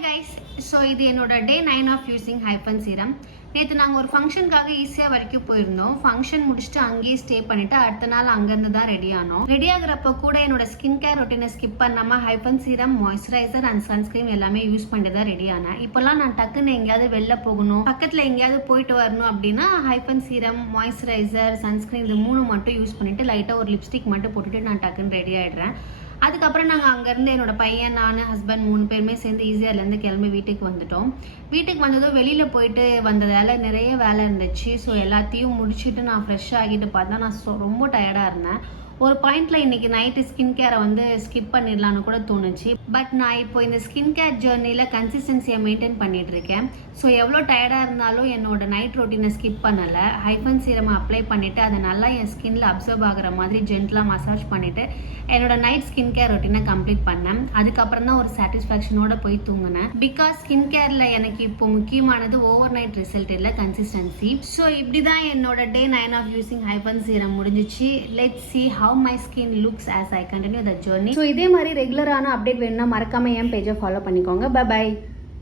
Hi guys. So இது என்னோட டே 9 of using hyphen serum. நேற்று நாங்கள் ஒரு ஃபங்க்ஷனுக்காக ஈஸியாக வரைக்கும் போயிருந்தோம். ஃபங்க்ஷன் முடிச்சுட்டு அங்கேயே ஸ்டே பண்ணிவிட்டு அடுத்த நாள் அங்கேருந்து தான் ரெடி ஆனோம். ரெடி ஆகிறப்ப கூட என்னோட ஸ்கின் கேர் ரொட்டீனை ஸ்கிப் பண்ணாமல் hyphen serum, moisturiser and sunscreen எல்லாமே யூஸ் பண்ணிட்டு தான் ரெடி ஆனேன். இப்போல்லாம் நான் டக்குன்னு எங்கேயாவது வெளில போகணும், பக்கத்தில் எங்கேயாவது போயிட்டு வரணும் அப்படின்னா ஹைஃபன் சீரம், மாய்ஸ்சரைசர், சன்ஸ்கிரீம் இது 3 மட்டும் யூஸ் பண்ணிவிட்டு லைட்டாக ஒரு லிப்ஸ்டிக் மட்டும் போட்டுட்டு நான் டக்குன்னு ரெடி ஆகிடுறேன். அதுக்கப்புறம் நாங்கள் அங்கேருந்து என்னோட பையன், நான், ஹஸ்பண்ட் 3 பேருமே சேர்ந்து ஈஸியார்லேருந்து கிளம்பி வீட்டுக்கு வந்துட்டோம். வீட்டுக்கு வந்ததும் வெளியில் போயிட்டு வந்ததால் நிறைய வேலை இருந்துச்சு. ஸோ எல்லாத்தையும் முடிச்சுட்டு நான் ஃப்ரெஷ் ஆகிட்டு பார்த்தா நான் ரொம்ப டயர்டாக இருந்தேன். ஒரு பாயிண்டில் இன்றைக்கி நைட்டு ஸ்கின் கேரை ஸ்கிப் பண்ணிடலான்னு கூட தோணுச்சு. பட் நான் இப்போ இந்த ஸ்கின் கேர் ஜேர்னியில் கன்சிஸ்டன்சியை மெயின்டைன் பண்ணிகிட்டு இருக்கேன். ஸோ எவ்வளோ டயர்டாக இருந்தாலும் என்னோட நைட் ரொட்டீனை ஸ்கிப் பண்ணலை. ஹைஃபன் சீரமை அப்ளை பண்ணிவிட்டு அதை நல்லா என் ஸ்கின்ல அப்சர்வ் ஆகிற மாதிரி ஜென்டலாக மசாஜ் பண்ணிவிட்டு என்னோட நைட் ஸ்கின் கேர் ரொட்டீனை கம்ப்ளீட் பண்ணேன். அதுக்கப்புறம் தான் ஒரு சாட்டிஸ்ஃபேக்ஷனோட போய் தூங்கினேன். பிகாஸ் ஸ்கின் கேரில் எனக்கு இப்போ முக்கியமானது ஓவர் நைட் ரிசல்ட் இல்லை, கன்சிஸ்டன்சி. ஸோ இப்படி தான் என்னோட டே 9 ஆஃப் யூஸிங் ஹைஃபன் சீரம் முடிஞ்சிச்சு. Let's see how my skin looks as I continue the journey. So இதே மாதிரி ரெகுலரான அப்டேட் வேணும்னா மறக்காம என் பேஜை ஃபாலோ பண்ணிக்கோங்க. பை.